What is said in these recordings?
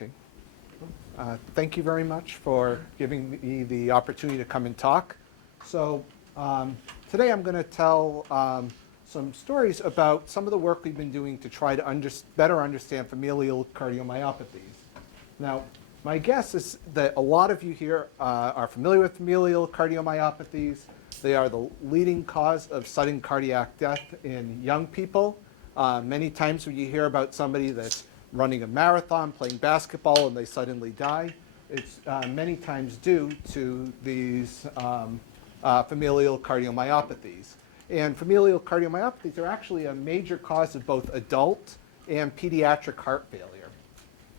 Okay. Thank you very much for giving me the opportunity to come and talk. So today I'm going to tell some stories about some of the work we've been doing to try to better understand familial cardiomyopathies. Now, my guess is that a lot of you here are familiar with familial cardiomyopathies. They are the leading cause of sudden cardiac death in young people. Many times when you hear about somebody that's running a marathon, playing basketball, and they suddenly die, it's many times due to these familial cardiomyopathies. And familial cardiomyopathies are actually a major cause of both adult and pediatric heart failure.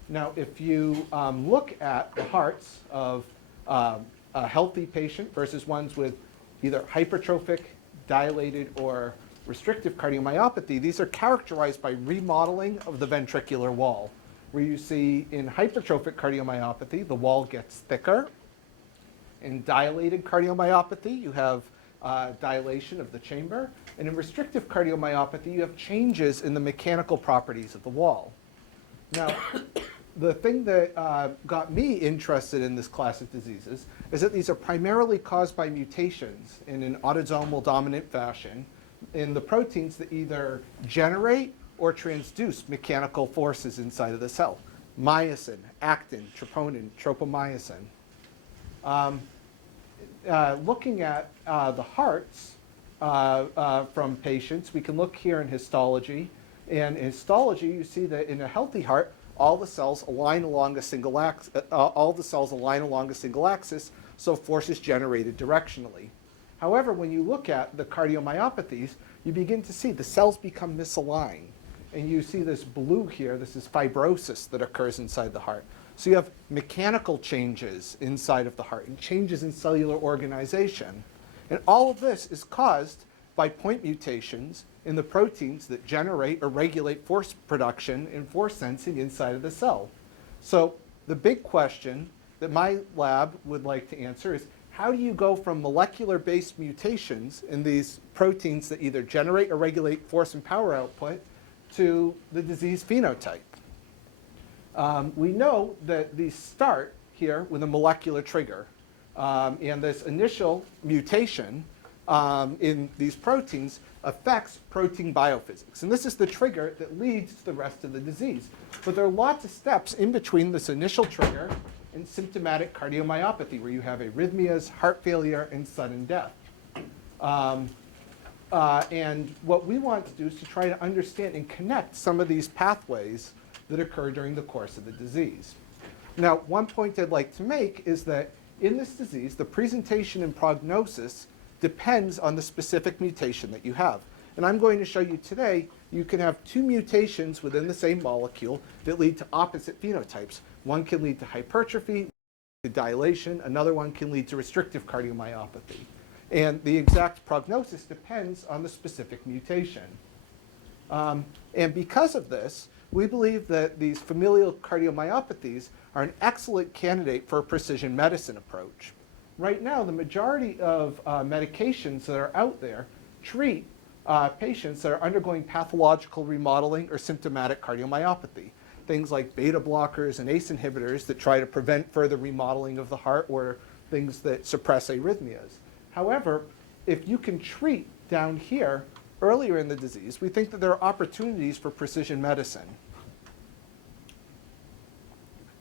Now, if you look at the hearts of a healthy patient versus ones with either hypertrophic, dilated, or restrictive cardiomyopathy, these are characterized by remodeling of the ventricular wall, where you see in hypertrophic cardiomyopathy, the wall gets thicker. In dilated cardiomyopathy, you have dilation of the chamber. And in restrictive cardiomyopathy, you have changes in the mechanical properties of the wall. Now, the thing that got me interested in this class of diseases is that these are primarily caused by mutations in an autosomal dominant fashion in the proteins that either generate or transduce mechanical forces inside of the cell. Myosin, actin, troponin, tropomyosin. Looking at the hearts from patients, we can look here in histology. And in histology, you see that in a healthy heart, all the cells align along a single axis. So force is generated directionally. However, when you look at the cardiomyopathies, you begin to see the cells become misaligned. And you see this blue here, this is fibrosis that occurs inside the heart. So you have mechanical changes inside of the heart and changes in cellular organization. And all of this is caused by point mutations in the proteins that generate or regulate force production and force sensing inside of the cell. So the big question that my lab would like to answer is, how do you go from molecular-based mutations in these proteins that either generate or regulate force and power output to the disease phenotype? We know that these start here with a molecular trigger. And this initial mutation in these proteins affects protein biophysics. And this is the trigger that leads to the rest of the disease. But there are lots of steps in between this initial trigger and symptomatic cardiomyopathy, where you have arrhythmias, heart failure, and sudden death. And what we want to do is to try to understand and connect some of these pathways that occur during the course of the disease. Now, one point I'd like to make is that in this disease, the presentation and prognosis depends on the specific mutation that you have. And I'm going to show you today, you can have two mutations within the same molecule that lead to opposite phenotypes. One can lead to hypertrophy, to dilation. Another one can lead to restrictive cardiomyopathy. And the exact prognosis depends on the specific mutation. And because of this, we believe that these familial cardiomyopathies are an excellent candidate for a precision medicine approach. Right now, the majority of medications that are out there treat patients that are undergoing pathological remodeling or symptomatic cardiomyopathy. Things like beta blockers and ACE inhibitors that try to prevent further remodeling of the heart, or things that suppress arrhythmias. However, if you can treat down here earlier in the disease, we think that there are opportunities for precision medicine.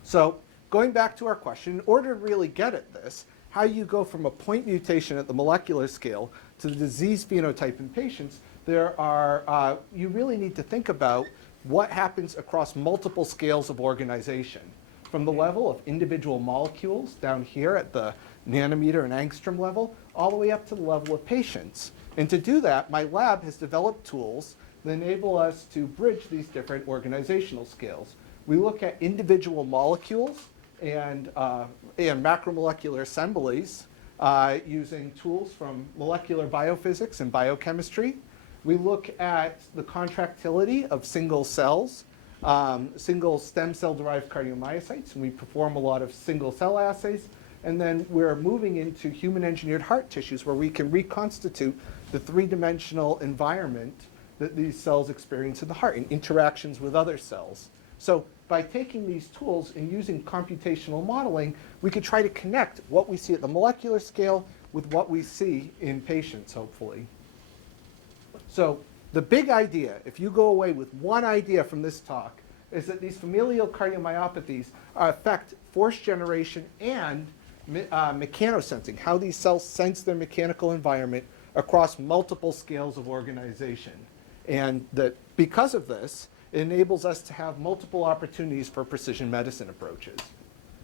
So going back to our question, in order to really get at this, how you go from a point mutation at the molecular scale to the disease phenotype in patients, you really need to think about what happens across multiple scales of organization, from the level of individual molecules down here at the nanometer and angstrom level, all the way up to the level of patients. And to do that, my lab has developed tools that enable us to bridge these different organizational scales. We look at individual molecules and macromolecular assemblies using tools from molecular biophysics and biochemistry. We look at the contractility of single cells, single stem cell derived cardiomyocytes, and we perform a lot of single cell assays. And then we're moving into human engineered heart tissues, where we can reconstitute the three-dimensional environment that these cells experience in the heart and interactions with other cells. So by taking these tools and using computational modeling, we could try to connect what we see at the molecular scale with what we see in patients, hopefully. So the big idea, if you go away with one idea from this talk, is that these familial cardiomyopathies affect force generation and mechanosensing, how these cells sense their mechanical environment across multiple scales of organization. And that because of this, it enables us to have multiple opportunities for precision medicine approaches.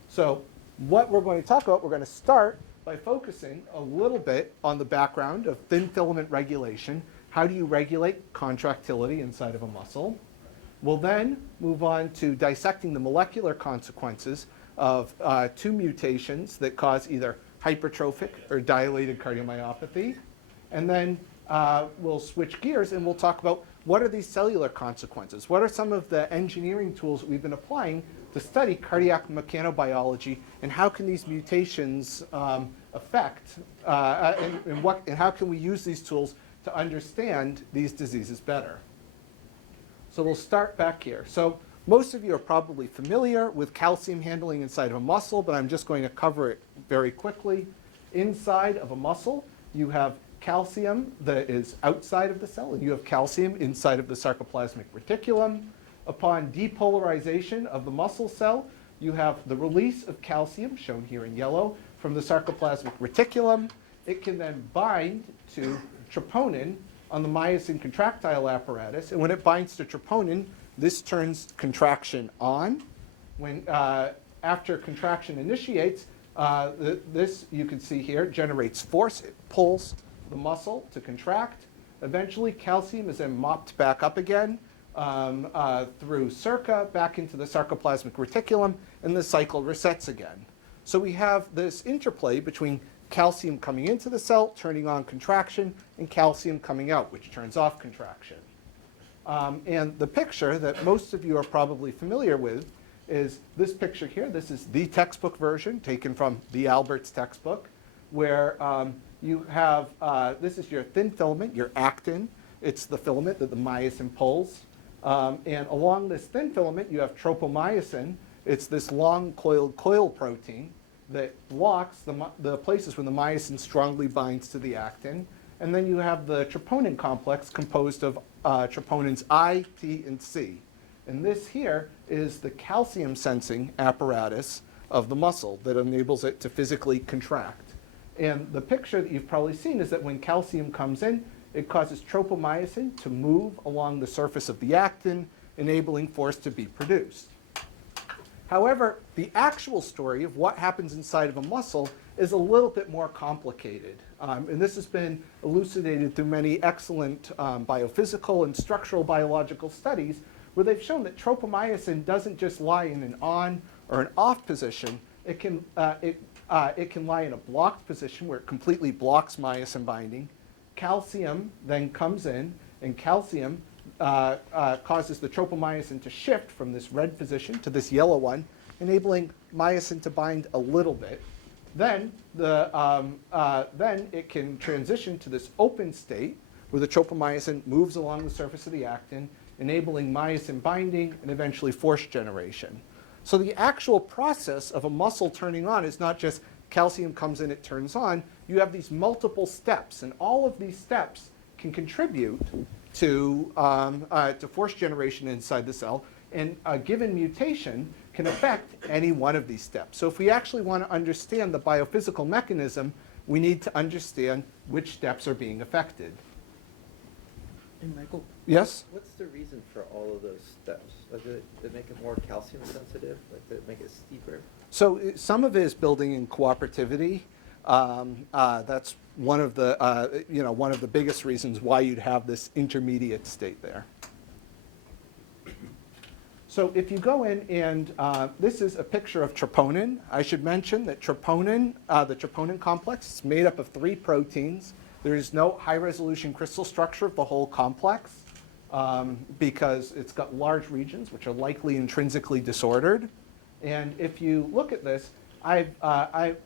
So what we're going to talk about, we're going to start by focusing a little bit on the background of thin filament regulation. How do you regulate contractility inside of a muscle? We'll then move on to dissecting the molecular consequences of two mutations that cause either hypertrophic or dilated cardiomyopathy. And then we'll switch gears and we'll talk about what are these cellular consequences? What are some of the engineering tools that we've been applying to study cardiac mechanobiology, and how can these mutations affect, and how can we use these tools to understand these diseases better? So we'll start back here. So most of you are probably familiar with calcium handling inside of a muscle, but I'm just going to cover it very quickly. Inside of a muscle, you have calcium that is outside of the cell, and you have calcium inside of the sarcoplasmic reticulum. Upon depolarization of the muscle cell, you have the release of calcium, shown here in yellow, from the sarcoplasmic reticulum. It can then bind to troponin on the myosin contractile apparatus, and when it binds to troponin, this turns contraction on. When after contraction initiates, this, you can see here, generates force. It pulls the muscle to contract. Eventually, calcium is then mopped back up again through circa back into the sarcoplasmic reticulum, and the cycle resets again. So we have this interplay between calcium coming into the cell, turning on contraction, and calcium coming out, which turns off contraction. And the picture that most of you are probably familiar with is this picture here. This is the textbook version taken from the Alberts textbook, where you have, this is your thin filament, your actin. It's the filament that the myosin pulls. And along this thin filament, you have tropomyosin. It's this long coiled coil protein that blocks the places when the myosin strongly binds to the actin. And then you have the troponin complex composed of troponins I, T, and C. And this here is the calcium sensing apparatus of the muscle that enables it to physically contract. And the picture that you've probably seen is that when calcium comes in, it causes tropomyosin to move along the surface of the actin, enabling force to be produced. However, the actual story of what happens inside of a muscle is a little bit more complicated. And this has been elucidated through many excellent biophysical and structural biological studies, where they've shown that tropomyosin doesn't just lie in an on or an off position. It can lie in a blocked position where it completely blocks myosin binding. Calcium then comes in, and calcium causes the tropomyosin to shift from this red position to this yellow one, enabling myosin to bind a little bit. Then it can transition to this open state where the tropomyosin moves along the surface of the actin, enabling myosin binding and eventually force generation. So the actual process of a muscle turning on is not just calcium comes in, it turns on. You have these multiple steps, and all of these steps can contribute to force generation inside the cell, and a given mutation can affect any one of these steps. So if we actually want to understand the biophysical mechanism, we need to understand which steps are being affected. And Michael? Yes? What's the reason for all of those steps? Like, did it make it more calcium sensitive? Like, did it make it steeper? So some of it is building in cooperativity. That's one of the biggest reasons why you'd have this intermediate state there. So if you go in and this is a picture of troponin. I should mention that troponin, the troponin complex, is made up of 3 proteins. There is no high-resolution crystal structure of the whole complex because it's got large regions which are likely intrinsically disordered. And if you look at this,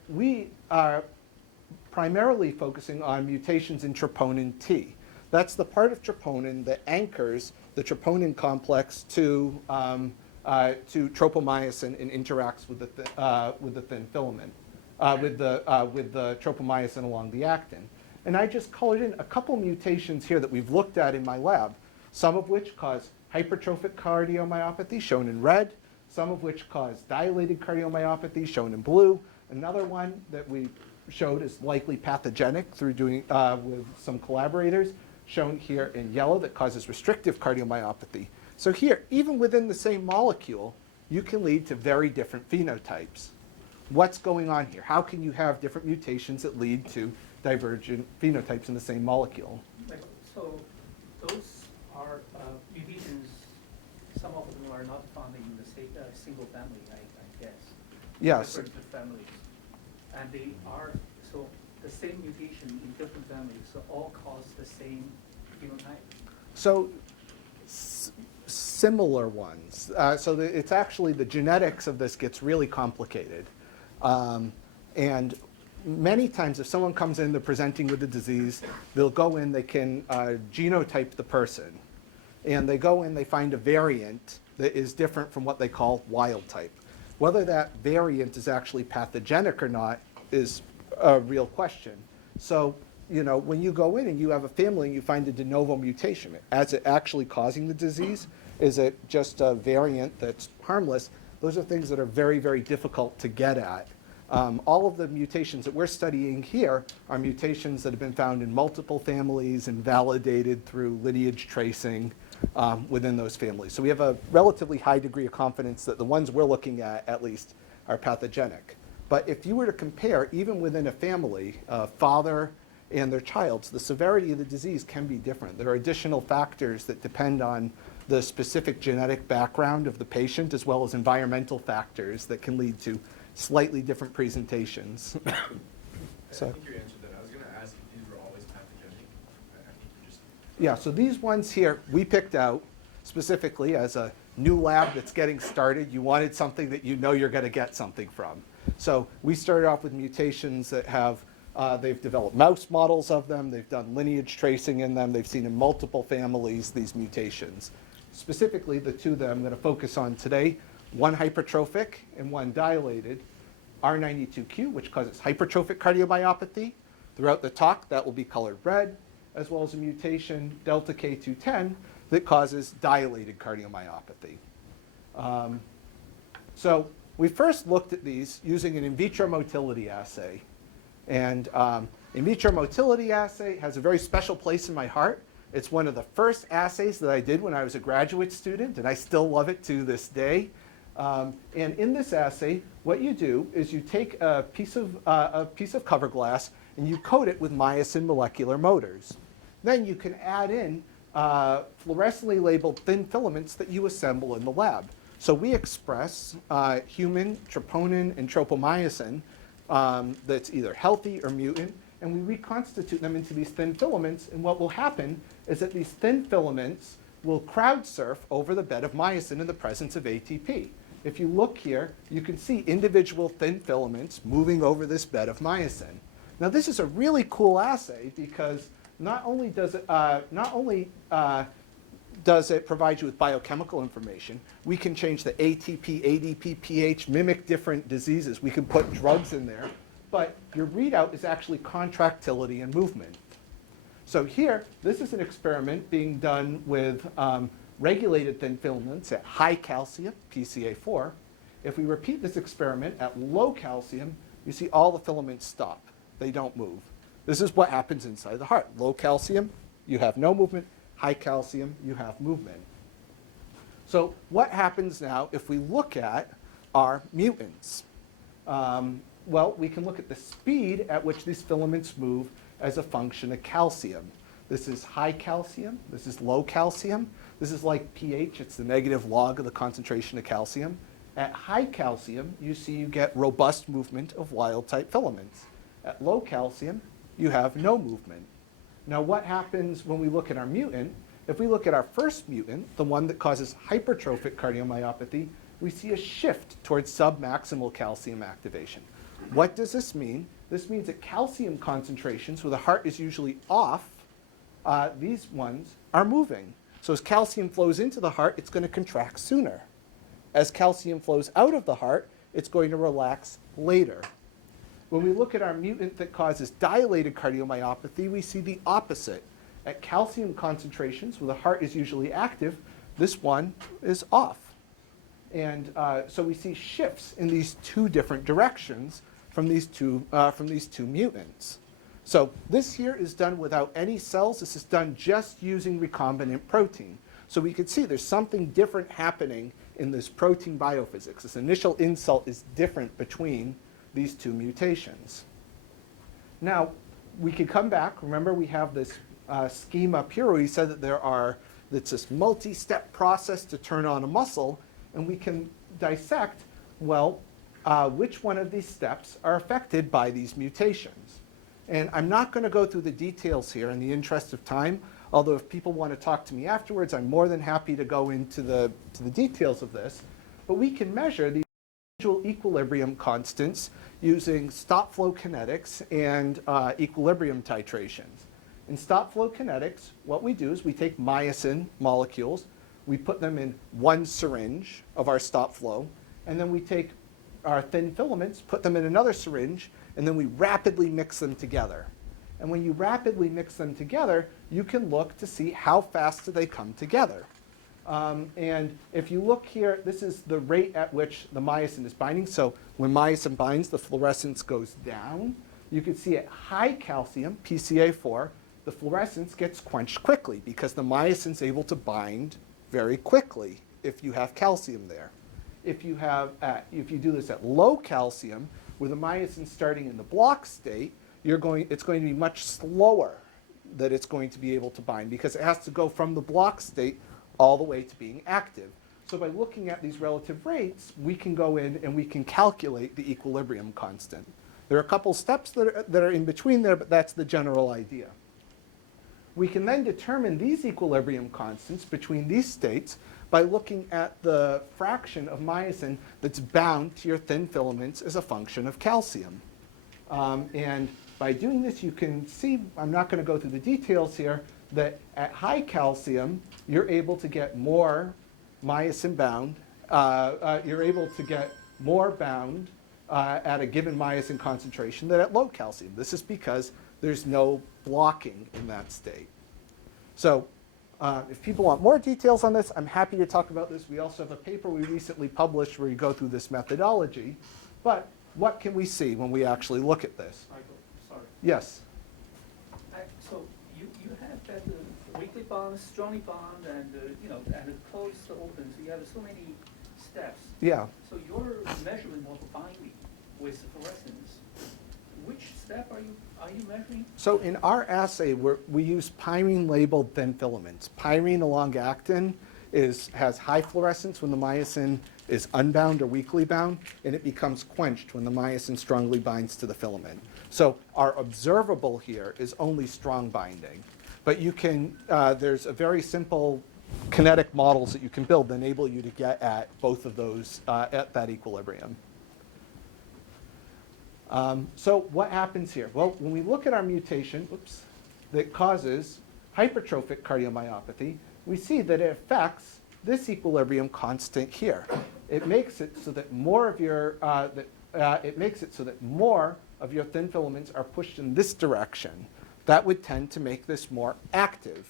we are primarily focusing on mutations in troponin-T. That's the part of troponin that anchors the troponin complex to to tropomyosin and interacts with the thin filament, with the tropomyosin along the actin. And I just colored in a couple mutations here that we've looked at in my lab, some of which cause hypertrophic cardiomyopathy, shown in red, some of which cause dilated cardiomyopathy, shown in blue. Another one that we showed is likely pathogenic through doing with some collaborators, shown here in yellow, that causes restrictive cardiomyopathy. So here, even within the same molecule, you can lead to very different phenotypes. What's going on here? How can you have different mutations that lead to divergent phenotypes in the same molecule? Right. So those are mutations, some of them are not found in the same, single family, I guess. Yes. Different families. And they are, so the same mutation in different families, so all cause the same phenotype? So similar ones. It's actually the genetics of this gets really complicated. And many times if someone comes in, they're presenting with a disease, they'll go in, they can genotype the person. And they go in, they find a variant that is different from what they call wild type. Whether that variant is actually pathogenic or not is a real question. So, you know, when you go in and you have a family and you find a de novo mutation, is it actually causing the disease? Is it just a variant that's harmless? Those are things that are very, very difficult to get at. All of the mutations that we're studying here are mutations that have been found in multiple families and validated through lineage tracing within those families. So we have a relatively high degree of confidence that the ones we're looking at least, are pathogenic. But if you were to compare, even within a family, father and their child, the severity of the disease can be different. There are additional factors that depend on the specific genetic background of the patient, as well as environmental factors that can lead to slightly different presentations. So, I think you answered that. I was going to ask if these were always pathogenic. I think you just... yeah, so these ones here, we picked out specifically as a new lab that's getting started. You wanted something that you know you're going to get something from. So we started off with mutations that have, they've developed mouse models of them, they've done lineage tracing in them, they've seen in multiple families these mutations. Specifically, the two that I'm going to focus on today, one hypertrophic and one dilated, R92Q, which causes hypertrophic cardiomyopathy. Throughout the talk, that will be colored red, as well as a mutation, delta K210, that causes dilated cardiomyopathy. So we first looked at these using an in vitro motility assay. And in vitro motility assay has a very special place in my heart. It's one of the first assays that I did when I was a graduate student, and I still love it to this day. And in this assay, what you do is you take a piece of cover glass and you coat it with myosin molecular motors. Then you can add in fluorescently labeled thin filaments that you assemble in the lab. So we express human troponin and tropomyosin that's either healthy or mutant, and we reconstitute them into these thin filaments. And what will happen is that these thin filaments will crowd surf over the bed of myosin in the presence of ATP. If you look here, you can see individual thin filaments moving over this bed of myosin. Now this is a really cool assay because not only does it provide you with biochemical information, we can change the ATP, ADP, pH, mimic different diseases. We can put drugs in there, but your readout is actually contractility and movement. So here, this is an experiment being done with regulated thin filaments at high calcium, PCA4. If we repeat this experiment at low calcium, you see all the filaments stop. They don't move. This is what happens inside the heart. Low calcium, you have no movement. High calcium, you have movement. So what happens now if we look at our mutants? Well, we can look at the speed at which these filaments move as a function of calcium. This is high calcium. This is low calcium. This is like pH. It's the negative log of the concentration of calcium. At high calcium, you see you get robust movement of wild-type filaments. At low calcium, you have no movement. Now, what happens when we look at our mutant? If we look at our first mutant, the one that causes hypertrophic cardiomyopathy, we see a shift towards submaximal calcium activation. What does this mean? This means that calcium concentrations, where the heart is usually off, these ones are moving. So as calcium flows into the heart, it's going to contract sooner. As calcium flows out of the heart, it's going to relax later. When we look at our mutant that causes dilated cardiomyopathy, we see the opposite. At calcium concentrations, where the heart is usually active, this one is off. And so we see shifts in these two different directions from these two mutants. So this here is done without any cells. This is done just using recombinant protein. So we can see there's something different happening in this protein biophysics. This initial insult is different between these two mutations. Now, we can come back. Remember, we have this scheme up here where we said that it's this multi-step process to turn on a muscle, and we can dissect, well, which one of these steps are affected by these mutations. And I'm not going to go through the details here in the interest of time, although if people want to talk to me afterwards, I'm more than happy to go into the details of this. But we can measure these individual equilibrium constants using stop flow kinetics and equilibrium titrations. In stop flow kinetics, what we do is we take myosin molecules, we put them in one syringe of our stop flow, and then we take our thin filaments, put them in another syringe, and then we rapidly mix them together. And when you rapidly mix them together, you can look to see how fast do they come together. And if you look here, this is the rate at which the myosin is binding. So when myosin binds, the fluorescence goes down. You can see at high calcium, PCA4, the fluorescence gets quenched quickly because the myosin is able to bind very quickly if you have calcium there. If you do this at low calcium, with the myosin starting in the block state, it's going to be much slower that it's going to be able to bind because it has to go from the block state all the way to being active. So by looking at these relative rates, we can go in and we can calculate the equilibrium constant. There are a couple steps that are in between there, but that's the general idea. We can then determine these equilibrium constants between these states by looking at the fraction of myosin that's bound to your thin filaments as a function of calcium. And by doing this, you can see, I'm not going to go through the details here, that at high calcium, you're able to get more myosin bound. You're able to get more bound at a given myosin concentration than at low calcium. This is because there's no blocking in that state. So if people want more details on this, I'm happy to talk about this. We also have a paper we recently published where you go through this methodology. But what can we see when we actually look at this? Michael, sorry. Yes? So you have that weakly bound, strongly bound, and and closed open. So you have so many steps. Yeah. So your measurement of binding with fluorescence, which step are you measuring? So in our assay, we use pyrene-labeled thin filaments. Pyrene along actin has high fluorescence when the myosin is unbound or weakly bound, and it becomes quenched when the myosin strongly binds to the filament. So our observable here is only strong binding. But you can, there's a very simple kinetic models that you can build that enable you to get at both of those at that equilibrium. So what happens here? Well, when we look at our mutation, that causes hypertrophic cardiomyopathy, we see that it affects this equilibrium constant here. It makes it so that more of your thin filaments are pushed in this direction. That would tend to make this more active.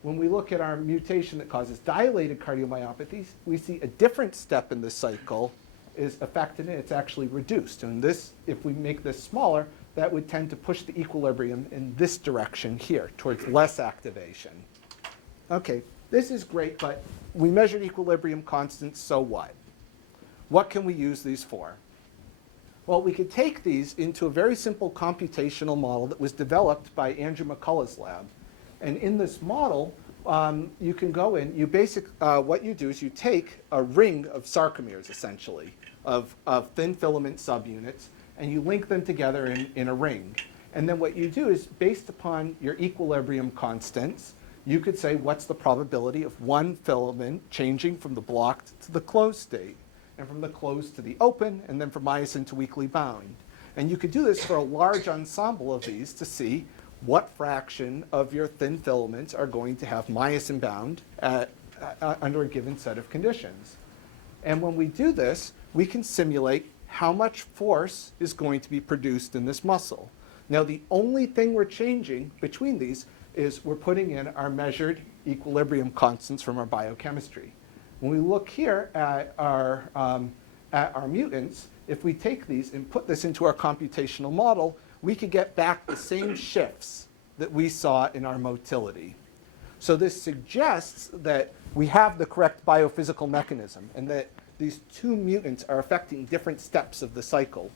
When we look at our mutation that causes dilated cardiomyopathies, we see a different step in this cycle is affected and it's actually reduced. And this, if we make this smaller, that would tend to push the equilibrium in this direction here, towards less activation. Okay, this is great, but we measured equilibrium constants, so what? What can we use these for? Well, we could take these into a very simple computational model that was developed by Andrew McCullough's lab. And in this model, you can go in, what you do is you take a ring of sarcomeres, essentially, of thin filament subunits, and you link them together in a ring. And then what you do is, based upon your equilibrium constants, you could say what's the probability of one filament changing from the blocked to the closed state, and from the closed to the open, and then from myosin to weakly bound. And you could do this for a large ensemble of these to see what fraction of your thin filaments are going to have myosin bound under a given set of conditions. And when we do this, we can simulate how much force is going to be produced in this muscle. Now, the only thing we're changing between these is we're putting in our measured equilibrium constants from our biochemistry. When we look here at our mutants, if we take these and put this into our computational model, we could get back the same shifts that we saw in our motility. So this suggests that we have the correct biophysical mechanism and that these two mutants are affecting different steps of the cycle.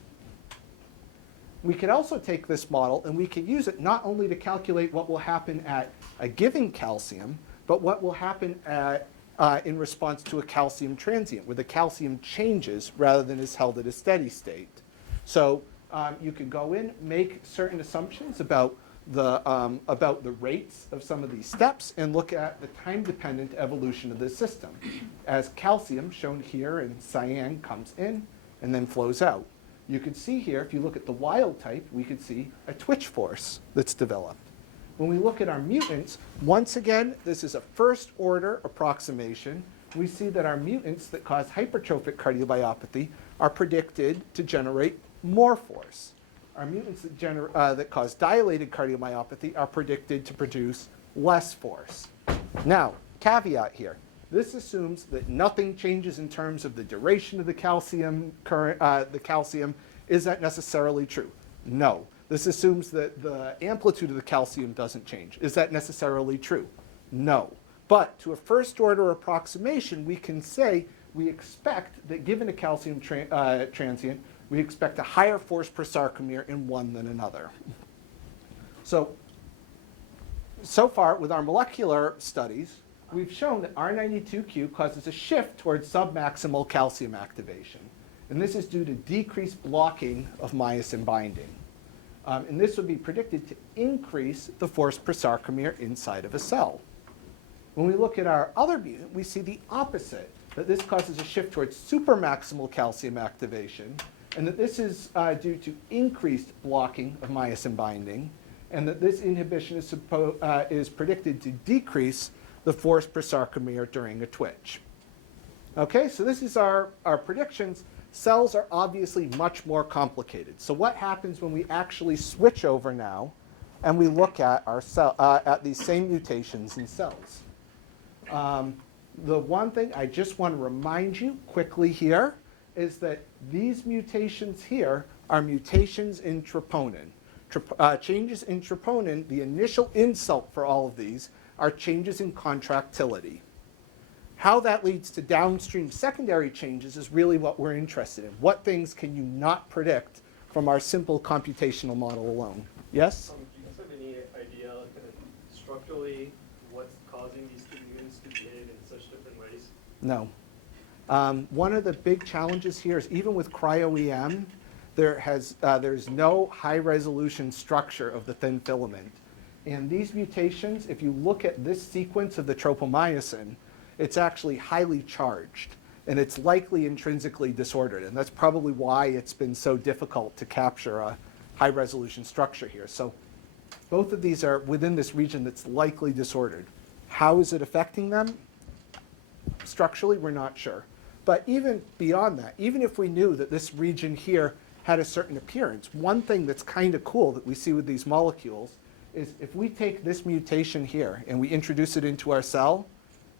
We could also take this model and we can use it not only to calculate what will happen at a given calcium, but what will happen in response to a calcium transient, where the calcium changes rather than is held at a steady state. So you can go in, make certain assumptions about the rates of some of these steps, and look at the time-dependent evolution of the system, as calcium, shown here in cyan, comes in and then flows out. You can see here, if you look at the wild type, we could see a twitch force that's developed. When we look at our mutants, once again, this is a first-order approximation. We see that our mutants that cause hypertrophic cardiomyopathy are predicted to generate more force. Our mutants that cause dilated cardiomyopathy are predicted to produce less force. Now, caveat here. This assumes that nothing changes in terms of the duration of the calcium current. Is that necessarily true? No. This assumes that the amplitude of the calcium doesn't change. Is that necessarily true? No. But to a first-order approximation, we can say we expect that given a calcium transient, we expect a higher force per sarcomere in one than another. So far, with our molecular studies, we've shown that R92Q causes a shift towards submaximal calcium activation. And this is due to decreased blocking of myosin binding. And this would be predicted to increase the force per sarcomere inside of a cell. When we look at our other mutant, we see the opposite, that this causes a shift towards supermaximal calcium activation, and that this is due to increased blocking of myosin binding, and that this inhibition is predicted to decrease the force per sarcomere during a twitch. Okay, so this is our predictions. Cells are obviously much more complicated. So what happens when we actually switch over now and we look at at these same mutations in cells? The one thing I just want to remind you quickly here is that these mutations here are mutations in troponin. Changes in troponin, the initial insult for all of these, are changes in contractility. How that leads to downstream secondary changes is really what we're interested in. What things can you not predict from our simple computational model alone? Yes? Do you guys have any idea, kind of structurally, what's causing these two mutants to behave in such different ways? No. One of the big challenges here is even with cryo-EM, there's no high-resolution structure of the thin filament. And these mutations, if you look at this sequence of the tropomyosin, it's actually highly charged, and it's likely intrinsically disordered. And that's probably why it's been so difficult to capture a high-resolution structure here. So both of these are within this region that's likely disordered. How is it affecting them? Structurally, we're not sure. But even beyond that, even if we knew that this region here had a certain appearance, one thing that's kind of cool that we see with these molecules is if we take this mutation here and we introduce it into our cell,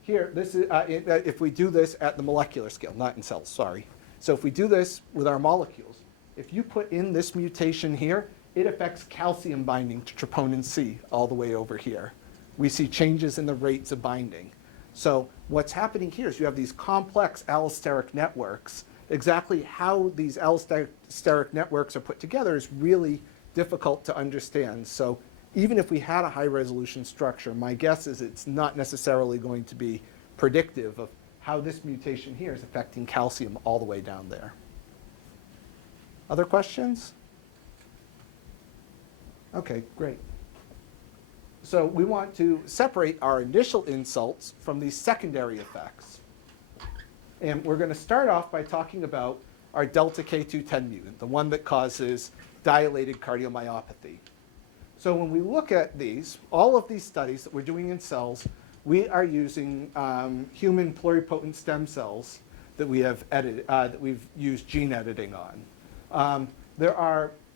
here, this is, if we do this at the molecular scale, not in cells, sorry. So if we do this with our molecules, if you put in this mutation here, it affects calcium binding to troponin-C all the way over here. We see changes in the rates of binding. So what's happening here is you have these complex allosteric networks. Exactly how these allosteric networks are put together is really difficult to understand. So even if we had a high-resolution structure, my guess is it's not necessarily going to be predictive of how this mutation here is affecting calcium all the way down there. Other questions? Okay, great. So we want to separate our initial insults from these secondary effects. And we're going to start off by talking about our delta K210 mutant, the one that causes dilated cardiomyopathy. So when we look at these, all of these studies that we're doing in cells, we are using human pluripotent stem cells that we have edited, that we've used gene editing on.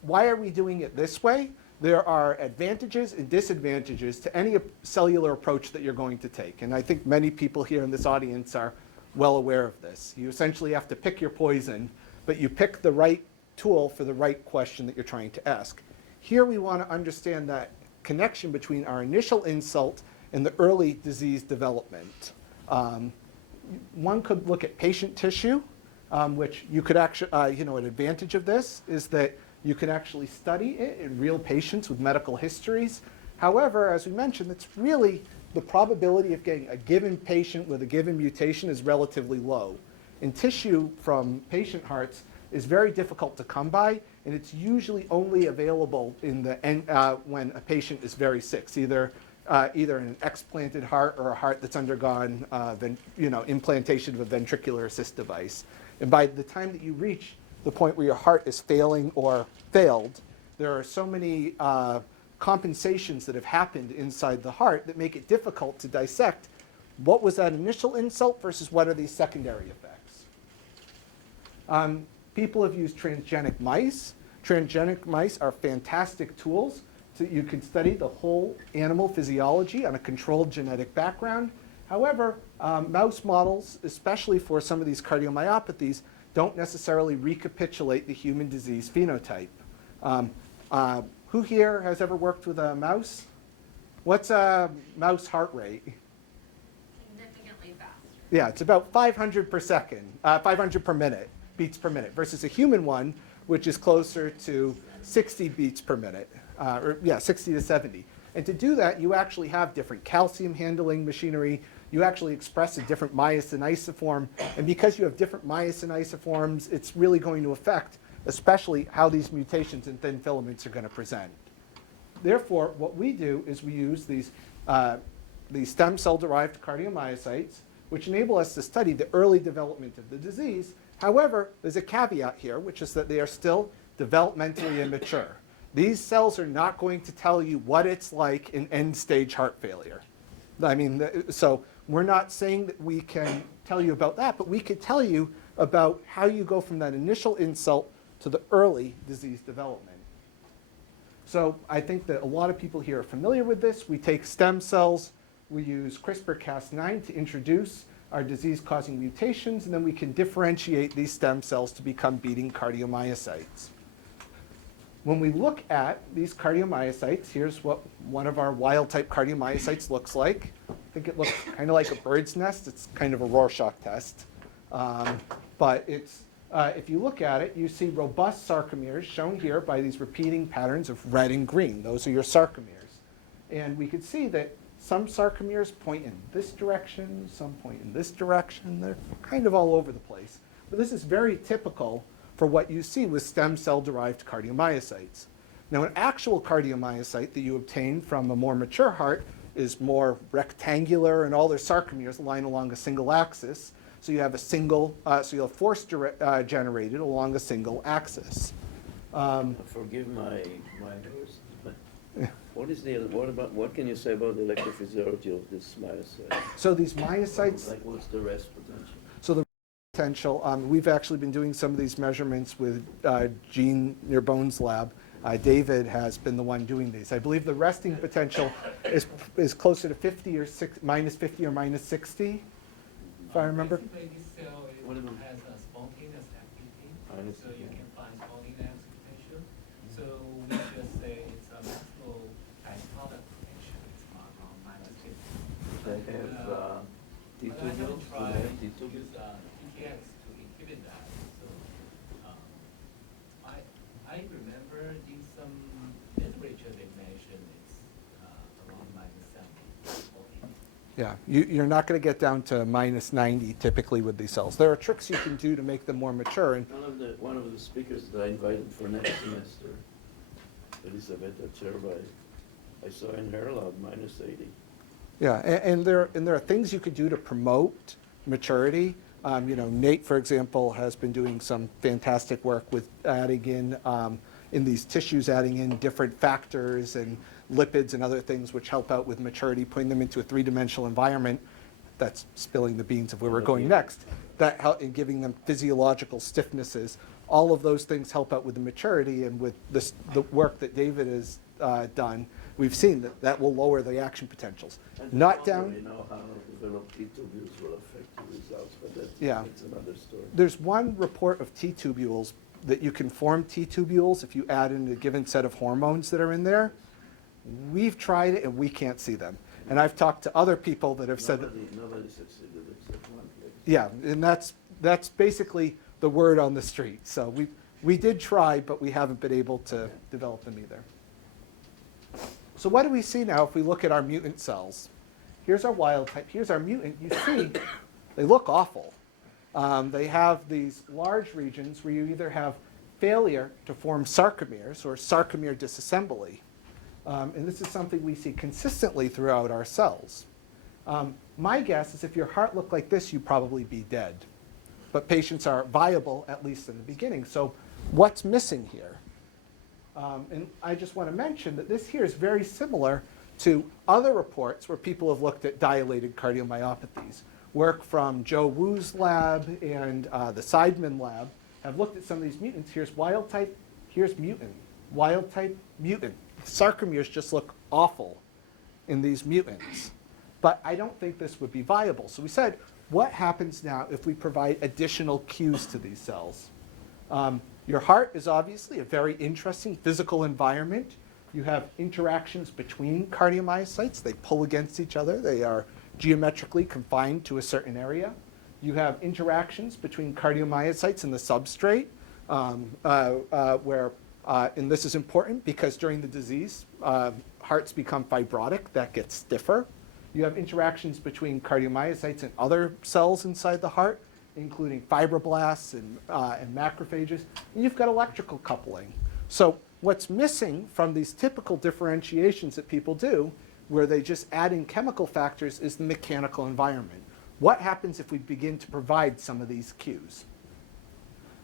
Why are we doing it this way? There are advantages and disadvantages to any cellular approach that you're going to take. And I think many people here in this audience are well aware of this. You essentially have to pick your poison, but you pick the right tool for the right question that you're trying to ask. Here we want to understand that connection between our initial insult and the early disease development. One could look at patient tissue, which you could actually, an advantage of this is that you can actually study it in real patients with medical histories. However, as we mentioned, it's really the probability of getting a given patient with a given mutation is relatively low. And tissue from patient hearts is very difficult to come by, and it's usually only available in when a patient is very sick, either an explanted heart or a heart that's undergone implantation of a ventricular assist device. And by the time that you reach the point where your heart is failing or failed, there are so many compensations that have happened inside the heart that make it difficult to dissect what was that initial insult versus what are these secondary effects. People have used transgenic mice. Transgenic mice are fantastic tools. So you can study the whole animal physiology on a controlled genetic background. However, mouse models, especially for some of these cardiomyopathies, don't necessarily recapitulate the human disease phenotype. Who here has ever worked with a mouse? What's a mouse heart rate? Significantly faster. Yeah, it's about 500 per second, 500 per minute, beats per minute, versus a human one, which is closer to 60 beats per minute, 60 to 70. And to do that, you actually have different calcium handling machinery. You actually express a different myosin isoform. And because you have different myosin isoforms, it's really going to affect, especially how these mutations in thin filaments are going to present. Therefore, what we do is we use these stem cell-derived cardiomyocytes, which enable us to study the early development of the disease. However, there's a caveat here, which is that they are still developmentally immature. These cells are not going to tell you what it's like in end-stage heart failure. I mean, so we're not saying that we can tell you about that, but we could tell you about how you go from that initial insult to the early disease development. So I think that a lot of people here are familiar with this. We take stem cells, we use CRISPR-Cas9 to introduce our disease-causing mutations, and then we can differentiate these stem cells to become beating cardiomyocytes. When we look at these cardiomyocytes, here's what one of our wild-type cardiomyocytes looks like. I think it looks kind of like a bird's nest. It's kind of a Rorschach test. But if you look at it, you see robust sarcomeres shown here by these repeating patterns of red and green. Those are your sarcomeres. And we could see that some sarcomeres point in this direction, some point in this direction. They're kind of all over the place. But this is very typical for what you see with stem cell-derived cardiomyocytes. Now, an actual cardiomyocyte that you obtain from a more mature heart is more rectangular, and all their sarcomeres line along a single axis. So you have so you'll have force generated along a single axis. Forgive my ignorance, but what can you say about the electrophysiology of this myocyte? So these myocytes, Like, what's the rest potential? so the potential, we've actually been doing some of these measurements with Gene near Bones Lab. David has been the one doing these. I believe the resting potential is closer to 50 or minus 50 or minus 60, if I remember. Basically, this cell has a spontaneous activity, so you can find spontaneous potential. So we just say it's a maximal byproduct potential. It's on minus 50. They have But I haven't T2 tried to T2. use PTX to inhibit that. So I remember in some literature they mentioned it's around minus 70. Yeah, you're not going to get down to minus 90 typically with these cells. There are tricks you can do to make them more mature. And One of the speakers that I invited for next semester, Elizabeth Cherby, I saw in her lab minus 80. yeah, and there are things you could do to promote maturity. Nate, for example, has been doing some fantastic work with adding in these tissues, adding in different factors and lipids and other things which help out with maturity, putting them into a three-dimensional environment. That's spilling the beans of where we're going next. that help in giving them physiological stiffnesses. All of those things help out with the maturity, and with the work that David has done, we've seen that that will lower the action potentials. And Not we down. already know how developed T-tubules will affect the results, but that's, Yeah. that's another story. There's one report of T-tubules that you can form T-tubules if you add in a given set of hormones that are in there. We've tried it and we can't see them. And I've talked to other people that have said that. Nobody succeeded except one place. Yeah, and that's basically the word on the street. So we did try, but we haven't been able to develop them either. So what do we see now if we look at our mutant cells? Here's our wild type. Here's our mutant. You see, they look awful. They have these large regions where you either have failure to form sarcomeres or sarcomere disassembly. And this is something we see consistently throughout our cells. My guess is if your heart looked like this, you'd probably be dead. But patients are viable, at least in the beginning. So what's missing here? And I just want to mention that this here is very similar to other reports where people have looked at dilated cardiomyopathies. Work from Joe Wu's lab and the Seidman lab have looked at some of these mutants. Here's wild type, here's mutant. Wild type, mutant. Sarcomeres just look awful in these mutants. But I don't think this would be viable. So we said, what happens now if we provide additional cues to these cells? Your heart is obviously a very interesting physical environment. You have interactions between cardiomyocytes. They pull against each other. They are geometrically confined to a certain area. You have interactions between cardiomyocytes and the substrate, and this is important because during the disease, hearts become fibrotic. That gets stiffer. You have interactions between cardiomyocytes and other cells inside the heart, including fibroblasts and macrophages. And you've got electrical coupling. So what's missing from these typical differentiations that people do, where they just add in chemical factors, is the mechanical environment. What happens if we begin to provide some of these cues?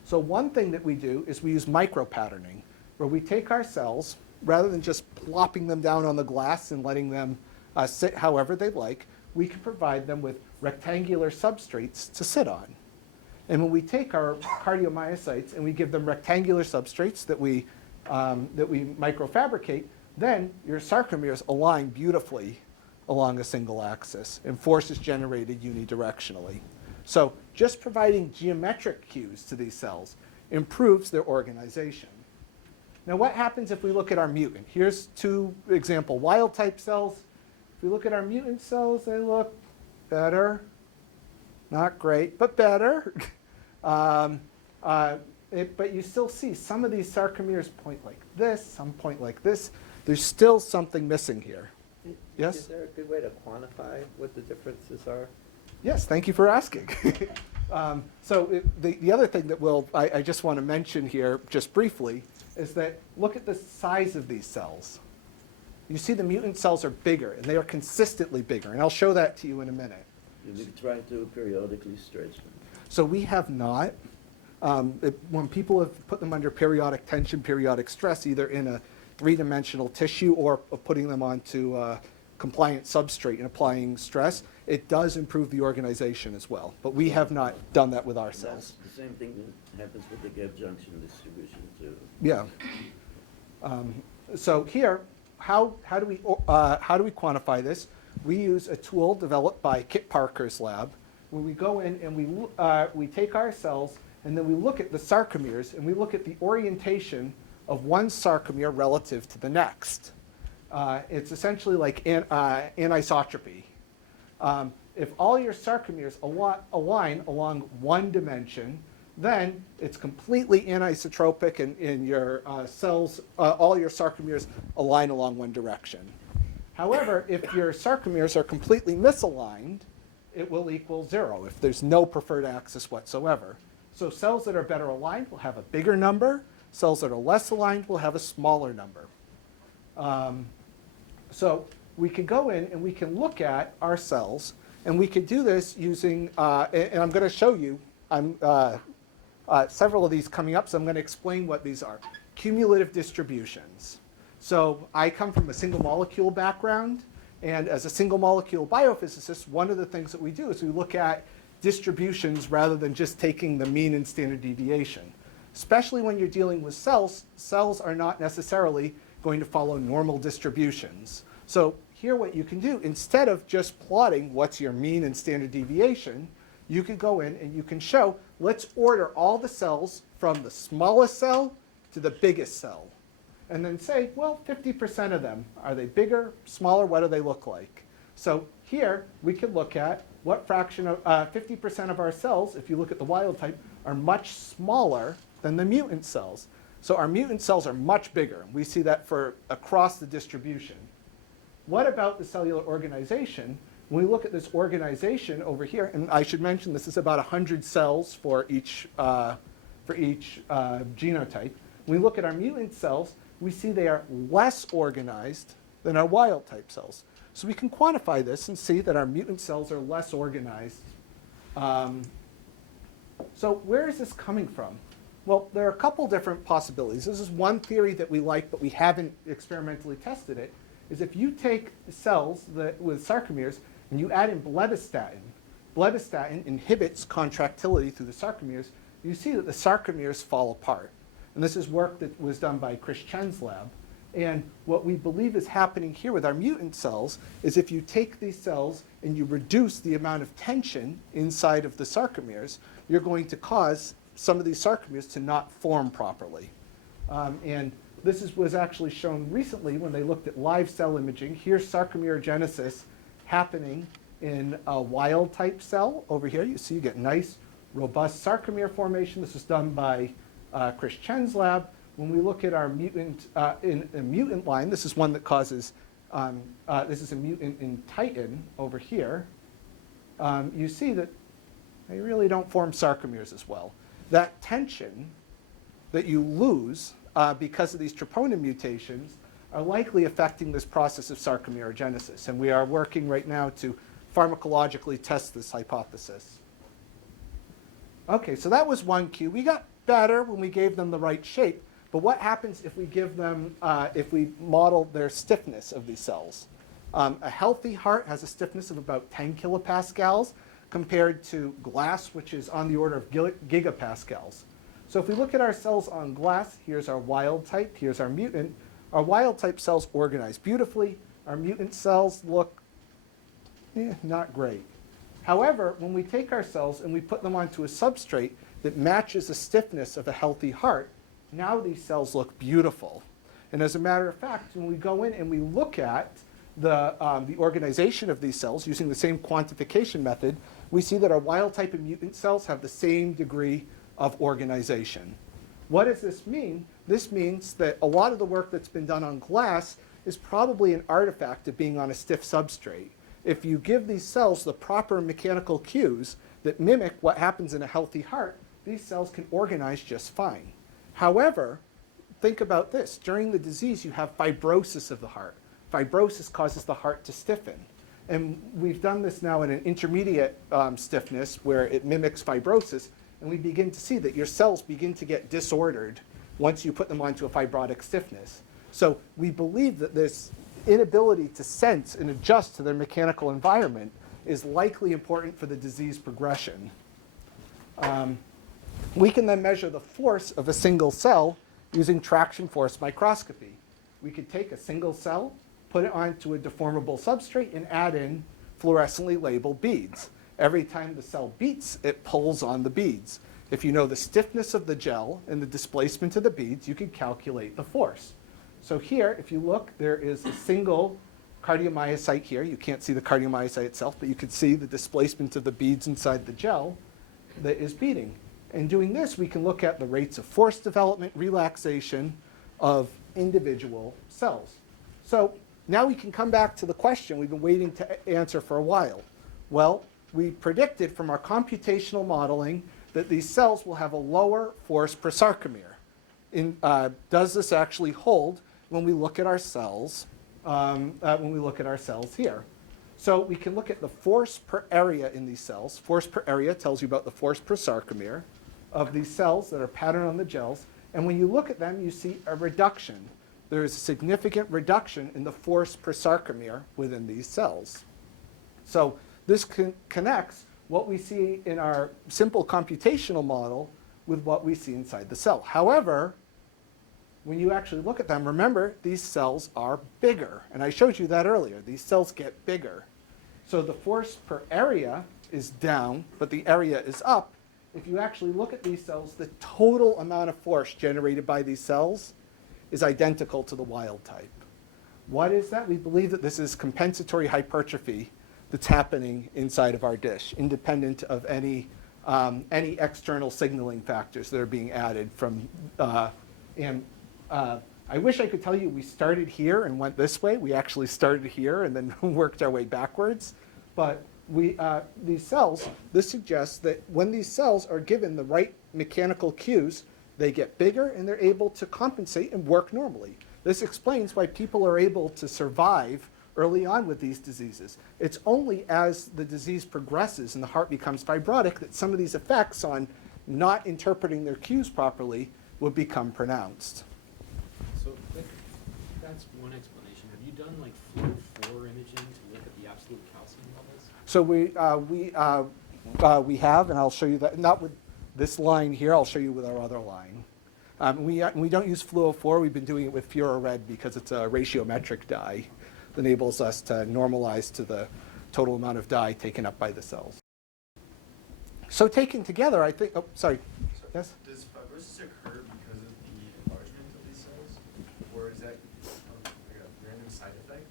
So one thing that we do is we use micropatterning, where we take our cells, rather than just plopping them down on the glass and letting them sit however they like, we can provide them with rectangular substrates to sit on. And when we take our cardiomyocytes and we give them rectangular substrates that we microfabricate, then your sarcomeres align beautifully along a single axis, and force is generated unidirectionally. So just providing geometric cues to these cells improves their organization. Now what happens if we look at our mutant? Here's two example wild type cells. If we look at our mutant cells, they look better. Not great, but better. But you still see some of these sarcomeres point like this, some point like this. There's still something missing here. Yes? Is there a good way to quantify what the differences are? Yes, thank you for asking. The other thing that I just want to mention here just briefly is that look at the size of these cells. You see the mutant cells are bigger, and they are consistently bigger, and I'll show that to you in a minute. You try to periodically stretch them. So we have not. When people have put them under periodic tension, periodic stress, either in a three-dimensional tissue or putting them onto a compliant substrate and applying stress, it does improve the organization as well. But we have not done that with our cells. That's the same thing that happens with the gap junction distribution too. Yeah. So here, how do we quantify this? We use a tool developed by Kit Parker's lab, where we go in and we take our cells and then we look at the sarcomeres and we look at the orientation of one sarcomere relative to the next. It's essentially like anisotropy. If all your sarcomeres align along one dimension, then it's completely anisotropic and your cells, all your sarcomeres align along one direction. However, if your sarcomeres are completely misaligned, it will equal 0 if there's no preferred axis whatsoever. So cells that are better aligned will have a bigger number. Cells that are less aligned will have a smaller number. So we could go in and we can look at our cells, and we could do this using, and I'm going to show you several of these coming up, so I'm going to explain what these are. Cumulative distributions. So I come from a single molecule background, and as a single molecule biophysicist, one of the things that we do is we look at distributions rather than just taking the mean and standard deviation. Especially when you're dealing with cells, cells are not necessarily going to follow normal distributions. So here what you can do, instead of just plotting what's your mean and standard deviation, you could go in and you can show, let's order all the cells from the smallest cell to the biggest cell. And then say, well, 50% of them, are they bigger, smaller, what do they look like? So here we could look at what fraction of 50% of our cells, if you look at the wild type, are much smaller than the mutant cells. So our mutant cells are much bigger. We see that for across the distribution. What about the cellular organization? When we look at this organization over here, and I should mention this is about 100 cells for each genotype. When we look at our mutant cells, we see they are less organized than our wild type cells. So we can quantify this and see that our mutant cells are less organized. So where is this coming from? Well, there are a couple different possibilities. This is one theory that we like, but we haven't experimentally tested it, is if you take cells with sarcomeres and you add in blebbistatin, blebbistatin inhibits contractility through the sarcomeres, you see that the sarcomeres fall apart. And this is work that was done by Chris Chen's lab. And what we believe is happening here with our mutant cells is if you take these cells and you reduce the amount of tension inside of the sarcomeres, you're going to cause some of these sarcomeres to not form properly. And this was actually shown recently when they looked at live cell imaging. Here's sarcomerogenesis happening in a wild type cell over here. You see you get nice, robust sarcomere formation. This was done by Chris Chen's lab. When we look at our mutant, in a mutant line, this is one that causes, this is a mutant in titin over here. You see that they really don't form sarcomeres as well. That tension that you lose because of these troponin mutations are likely affecting this process of sarcomerogenesis. And we are working right now to pharmacologically test this hypothesis. Okay, so that was one cue. We got better when we gave them the right shape. But what happens if we give them, if we model their stiffness of these cells? A healthy heart has a stiffness of about 10 kilopascals compared to glass, which is on the order of gigapascals. So if we look at our cells on glass, here's our wild type, here's our mutant. Our wild type cells organize beautifully. Our mutant cells look not great. However, when we take our cells and we put them onto a substrate that matches the stiffness of a healthy heart, now these cells look beautiful. And as a matter of fact, when we go in and we look at the organization of these cells using the same quantification method, we see that our wild type and mutant cells have the same degree of organization. What does this mean? This means that a lot of the work that's been done on glass is probably an artifact of being on a stiff substrate. If you give these cells the proper mechanical cues that mimic what happens in a healthy heart, these cells can organize just fine. However, think about this. During the disease, you have fibrosis of the heart. Fibrosis causes the heart to stiffen. And we've done this now in an intermediate stiffness where it mimics fibrosis, and we begin to see that your cells begin to get disordered once you put them onto a fibrotic stiffness. So we believe that this inability to sense and adjust to their mechanical environment is likely important for the disease progression. We can then measure the force of a single cell using traction force microscopy. We could take a single cell, put it onto a deformable substrate, and add in fluorescently labeled beads. Every time the cell beats, it pulls on the beads. If you know the stiffness of the gel and the displacement of the beads, you can calculate the force. So here, if you look, there is a single cardiomyocyte here. You can't see the cardiomyocyte itself, but you can see the displacement of the beads inside the gel that is beating. In doing this, we can look at the rates of force development, relaxation of individual cells. So now we can come back to the question we've been waiting to answer for a while. Well, we predicted from our computational modeling that these cells will have a lower force per sarcomere. Does this actually hold when we look at our cells? Here? So we can look at the force per area in these cells. Force per area tells you about the force per sarcomere of these cells that are patterned on the gels. And when you look at them, you see a reduction. There is a significant reduction in the force per sarcomere within these cells. So this connects what we see in our simple computational model with what we see inside the cell. However, when you actually look at them, remember, these cells are bigger. And I showed you that earlier. These cells get bigger. So the force per area is down, but the area is up. If you actually look at these cells, the total amount of force generated by these cells is identical to the wild type. What is that? We believe that this is compensatory hypertrophy that's happening inside of our dish, independent of any external signaling factors that are being added from. I wish I could tell you we started here and went this way. We actually started here and then worked our way backwards. But these cells, this suggests that when these cells are given the right mechanical cues, they get bigger and they're able to compensate and work normally. This explains why people are able to survive early on with these diseases. It's only as the disease progresses and the heart becomes fibrotic that some of these effects on not interpreting their cues properly will become pronounced. So that's one explanation. Have you done like flow 4 imaging to look at the absolute calcium levels? So we have, and I'll show you that, not with this line here, I'll show you with our other line. We don't use fluo4, we've been doing it with Furo-Red because it's a ratiometric dye that enables us to normalize to the total amount of dye taken up by the cells. So taken together, I think, oh, sorry. Yes? Does fibrosis occur because of the enlargement of these cells? Or is that like a random side effect?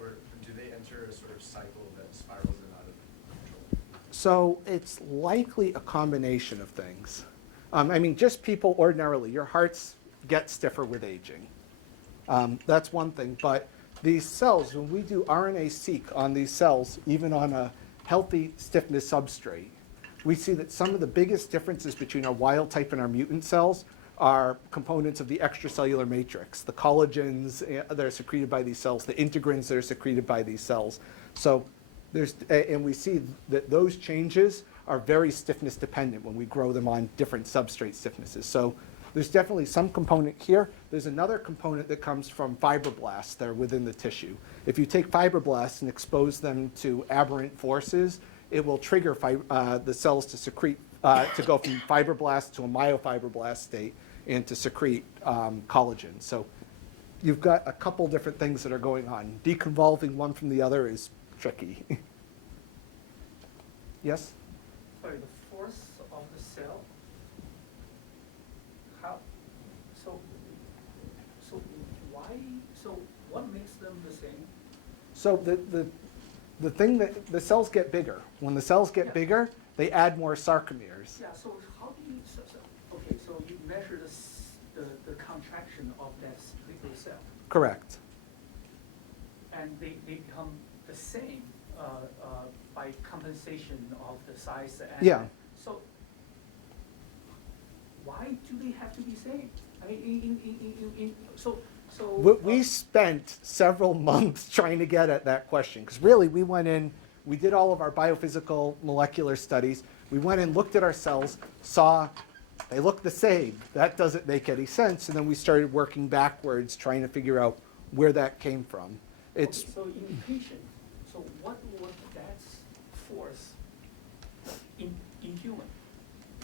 Or do they enter a sort of cycle that spirals them out of control? So it's likely a combination of things. I mean, just people ordinarily, your hearts get stiffer with aging. That's one thing. But these cells, when we do RNA-seq on these cells, even on a healthy stiffness substrate, we see that some of the biggest differences between our wild type and our mutant cells are components of the extracellular matrix, the collagens that are secreted by these cells, the integrins that are secreted by these cells. So and we see that those changes are very stiffness dependent when we grow them on different substrate stiffnesses. So there's definitely some component here. There's another component that comes from fibroblasts that are within the tissue. If you take fibroblasts and expose them to aberrant forces, it will trigger the cells to secrete, to go from fibroblasts to a myofibroblast state and to secrete collagen. So you've got a couple different things that are going on. Deconvolving one from the other is tricky. Yes? Sorry, the force of the cell, how, so what makes them the same? So the thing that the cells get bigger. When the cells get bigger, they add more sarcomeres. Yeah, so how do you, okay, so you measure the contraction of that particular cell, Correct. and they become the same by compensation of the size and. Yeah. So why do they have to be same? I mean, so. We spent several months trying to get at that question, because really we went in, we did all of our biophysical molecular studies. We went in, looked at our cells, saw they look the same. That doesn't make any sense. And then we started working backwards, trying to figure out where that came from. It's Okay, so in patient, so what would that force in human?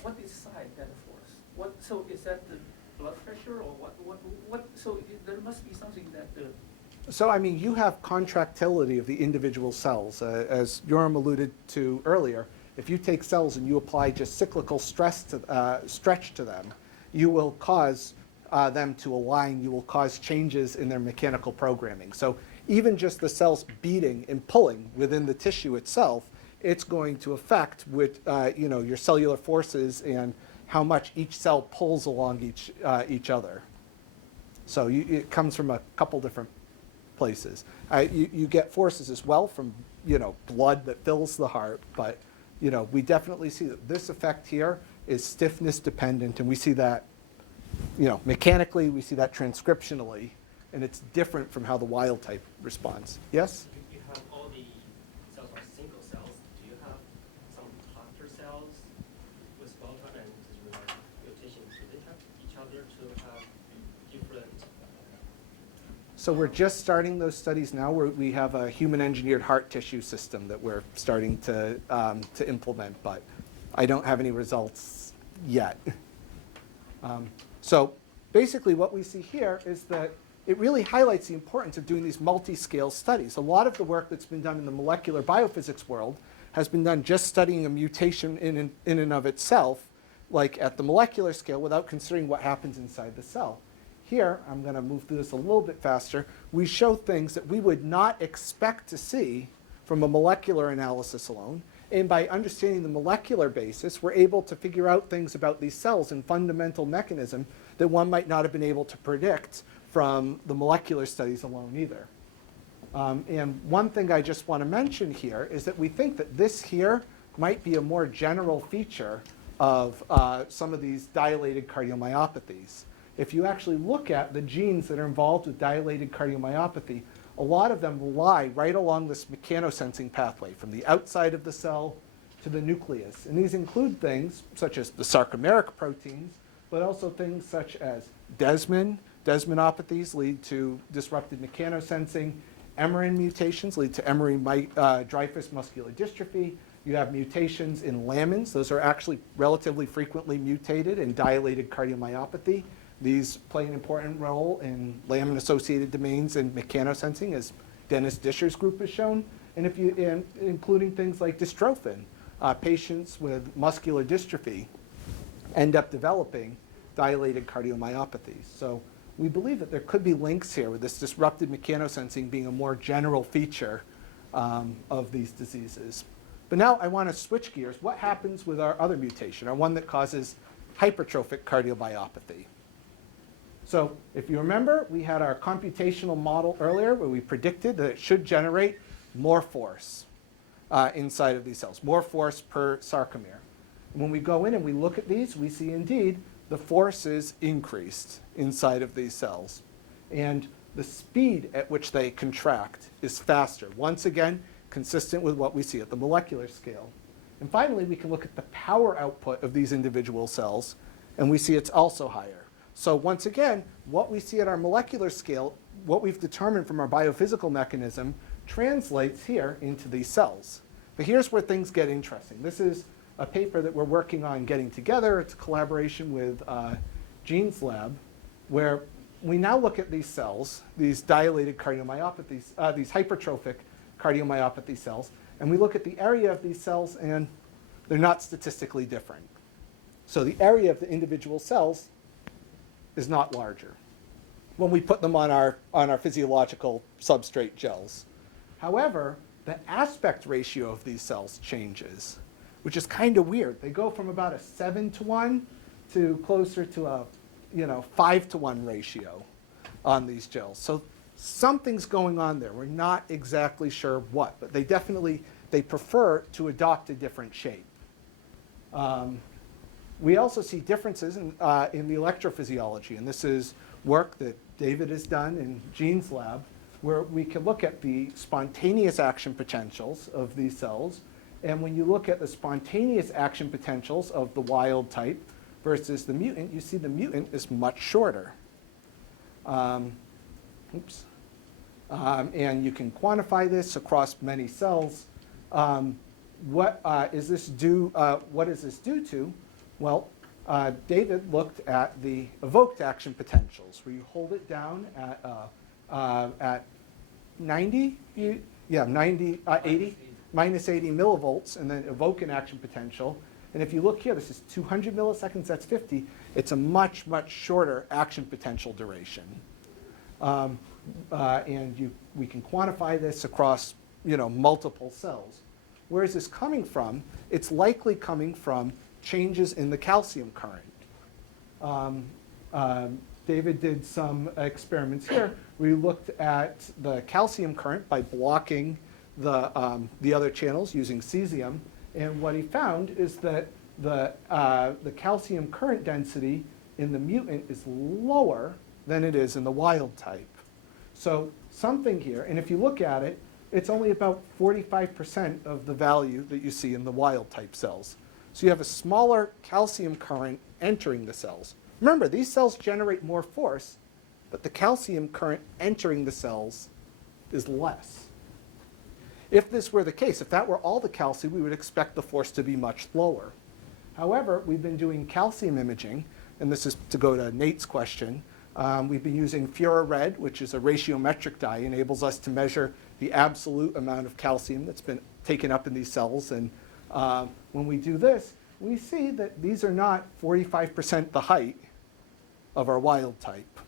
What is side that force? What, so is that the blood pressure or what, so there must be something that the. So, I mean, you have contractility of the individual cells. As Yoram alluded to earlier, if you take cells and you apply just cyclical stress to, stretch to them, you will cause them to align, you will cause changes in their mechanical programming. So even just the cells beating and pulling within the tissue itself, it's going to affect with, your cellular forces and how much each cell pulls along each other. So it comes from a couple different places. You get forces as well from, blood that fills the heart, but, we definitely see that this effect here is stiffness dependent, and we see that, mechanically, we see that transcriptionally, and it's different from how the wild type responds. Yes? You have all the cells are single cells. Do you have some cluster cells with both and mutation? Do they have each other to have different So we're just starting those studies now. We have a human-engineered heart tissue system that we're starting to implement, but I don't have any results yet. So basically what we see here is that it really highlights the importance of doing these multi-scale studies. A lot of the work that's been done in the molecular biophysics world has been done just studying a mutation in and of itself, like at the molecular scale, without considering what happens inside the cell. Here, I'm going to move through this a little bit faster, we show things that we would not expect to see from a molecular analysis alone. And by understanding the molecular basis, we're able to figure out things about these cells and fundamental mechanism that one might not have been able to predict from the molecular studies alone either. And one thing I just want to mention here is that we think that this here might be a more general feature of some of these dilated cardiomyopathies. If you actually look at the genes that are involved with dilated cardiomyopathy, a lot of them lie right along this mechanosensing pathway from the outside of the cell to the nucleus. And these include things such as the sarcomeric proteins, but also things such as Desminopathies lead to disrupted mechanosensing. Emerin mutations lead to Emery-Dreifuss muscular dystrophy. You have mutations in lamins. Those are actually relatively frequently mutated in dilated cardiomyopathy. These play an important role in lamin-associated domains and mechanosensing, as Dennis Disher's group has shown, and including things like dystrophin. Patients with muscular dystrophy end up developing dilated cardiomyopathies. So we believe that there could be links here with this disrupted mechanosensing being a more general feature of these diseases. But now I want to switch gears. What happens with our other mutation, our one that causes hypertrophic cardiomyopathy? So if you remember, we had our computational model earlier where we predicted that it should generate more force inside of these cells, more force per sarcomere. And when we go in and we look at these, we see indeed the force is increased inside of these cells. And the speed at which they contract is faster. Once again, consistent with what we see at the molecular scale. And finally, we can look at the power output of these individual cells, and we see it's also higher. So once again, what we see at our molecular scale, what we've determined from our biophysical mechanism, translates here into these cells. But here's where things get interesting. This is a paper that we're working on getting together. It's a collaboration with Jean's lab, where we now look at these cells, these dilated cardiomyopathies, these hypertrophic cardiomyopathy cells, and we look at the area of these cells, and they're not statistically different. So the area of the individual cells is not larger when we put them on our physiological substrate gels. However, the aspect ratio of these cells changes, which is kind of weird. They go from about a 7:1 to closer to a 5:1 ratio on these gels. So something's going on there. We're not exactly sure what, but they prefer to adopt a different shape. We also see differences in the electrophysiology, and this is work that David has done in Jean's lab, where we can look at the spontaneous action potentials of these cells. And when you look at the spontaneous action potentials of the wild type versus the mutant, you see the mutant is much shorter. And you can quantify this across many cells. What is this due to? Well, David looked at the evoked action potentials, where you hold it down at 90, 80, minus 80 millivolts, and then evoke an action potential. And if you look here, this is 200 milliseconds, that's 50. It's a much, much shorter action potential duration. We can quantify this across multiple cells. Where is this coming from? It's likely coming from changes in the calcium current. David did some experiments here. We looked at the calcium current by blocking the other channels using cesium, and what he found is that the calcium current density in the mutant is lower than it is in the wild type. So something here, and if you look at it, it's only about 45% of the value that you see in the wild type cells. So you have a smaller calcium current entering the cells. Remember, these cells generate more force but the calcium current entering the cells is less. If this were the case, if that were all the calcium, we would expect the force to be much lower. However, we've been doing calcium imaging, and this is to go to Nate's question. We've been using Fura-Red, which is a ratiometric dye, enables us to measure the absolute amount of calcium that's been taken up in these cells. And when we do this, we see that these are not 45% the height of our wild type.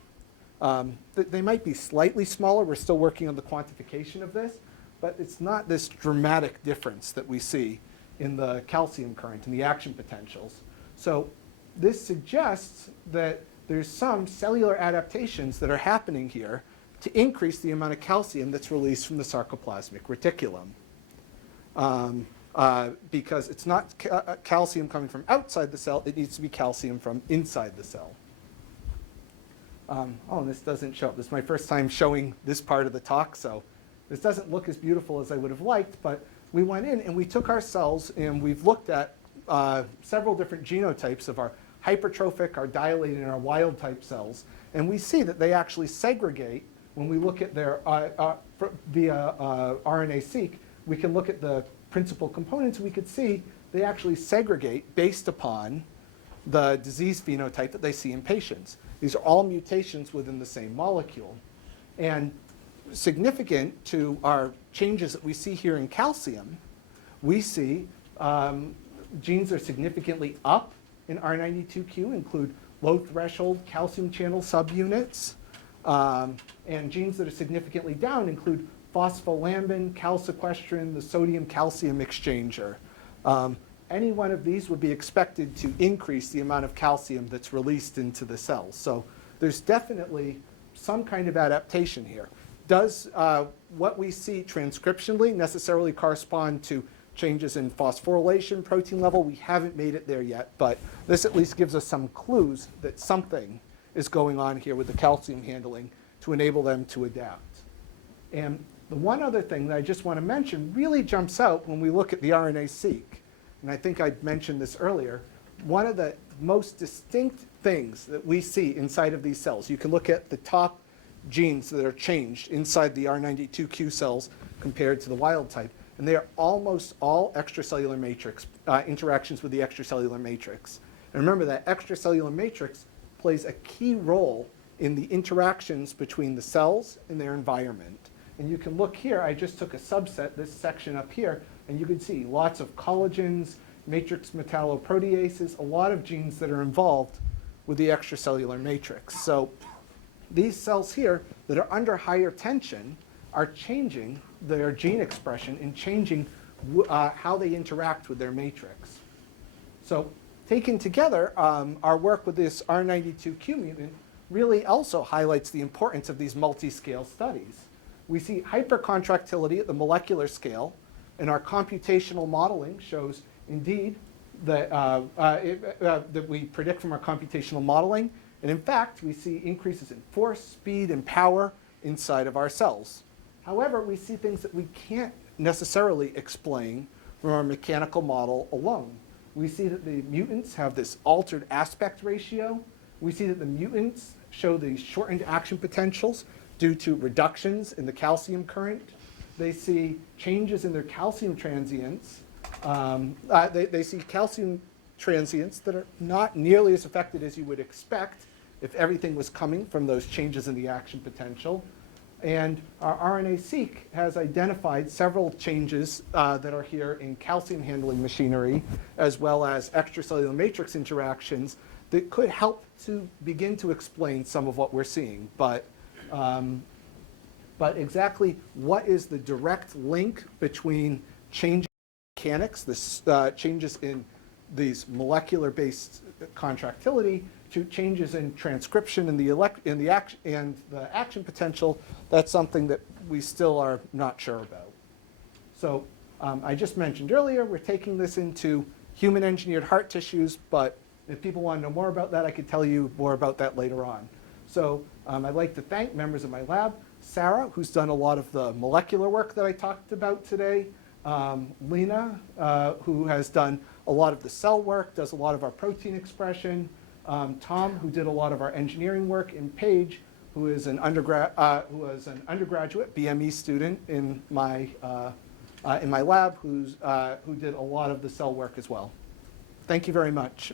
They might be slightly smaller. We're still working on the quantification of this, but it's not this dramatic difference that we see in the calcium current and the action potentials. So this suggests that there's some cellular adaptations that are happening here to increase the amount of calcium that's released from the sarcoplasmic reticulum. Because it's not calcium coming from outside the cell, it needs to be calcium from inside the cell. Oh, and this doesn't show up. This is my first time showing this part of the talk, so this doesn't look as beautiful as I would have liked, but we went in and we took our cells and we've looked at several different genotypes of our hypertrophic, our dilated, and our wild type cells, and we see that they actually segregate when we look at their via RNA-seq. We can look at the principal components, we could see they actually segregate based upon the disease phenotype that they see in patients. These are all mutations within the same molecule. And significant to our changes that we see here in calcium, we see genes are significantly up in R92Q, include low threshold calcium channel subunits, and genes that are significantly down include phospholambin, calsequestrin, the sodium-calcium exchanger. Any one of these would be expected to increase the amount of calcium that's released into the cells. So there's definitely some kind of adaptation here. Does what we see transcriptionally necessarily correspond to changes in phosphorylation, protein level? We haven't made it there yet, but this at least gives us some clues that something is going on here with the calcium handling to enable them to adapt. And the one other thing that I just want to mention really jumps out when we look at the RNA-seq, and I think I mentioned this earlier. One of the most distinct things that we see inside of these cells, you can look at the top genes that are changed inside the R92Q cells compared to the wild type, and they are almost all extracellular matrix, interactions with the extracellular matrix. And remember that extracellular matrix plays a key role in the interactions between the cells and their environment. And you can look here, I just took a subset, this section up here, and you can see lots of collagens, matrix metalloproteases, a lot of genes that are involved with the extracellular matrix. So these cells here that are under higher tension are changing their gene expression and changing how they interact with their matrix. So taken together, our work with this R92Q mutant really also highlights the importance of these multi-scale studies. We see hypercontractility at the molecular scale, and our computational modeling shows indeed that, that we predict from our computational modeling. And in fact, we see increases in force, speed, and power inside of our cells. However, we see things that we can't necessarily explain from our mechanical model alone. We see that the mutants have this altered aspect ratio. We see that the mutants show these shortened action potentials due to reductions in the calcium current. They see changes in their calcium transients. They see calcium transients that are not nearly as affected as you would expect if everything was coming from those changes in the action potential. And our RNA-seq has identified several changes that are here in calcium handling machinery, as well as extracellular matrix interactions that could help to begin to explain some of what we're seeing. But exactly what is the direct link between changes in mechanics, the changes in these molecular-based contractility, to changes in transcription and the action potential, that's something that we still are not sure about. So I just mentioned earlier, we're taking this into human-engineered heart tissues, but if people want to know more about that, I could tell you more about that later on. So I'd like to thank members of my lab, Sarah, who's done a lot of the molecular work that I talked about today, Lena, who has done a lot of the cell work, does a lot of our protein expression, Tom, who did a lot of our engineering work, and Paige, who is an undergraduate BME student in my lab, who did a lot of the cell work as well. Thank you very much.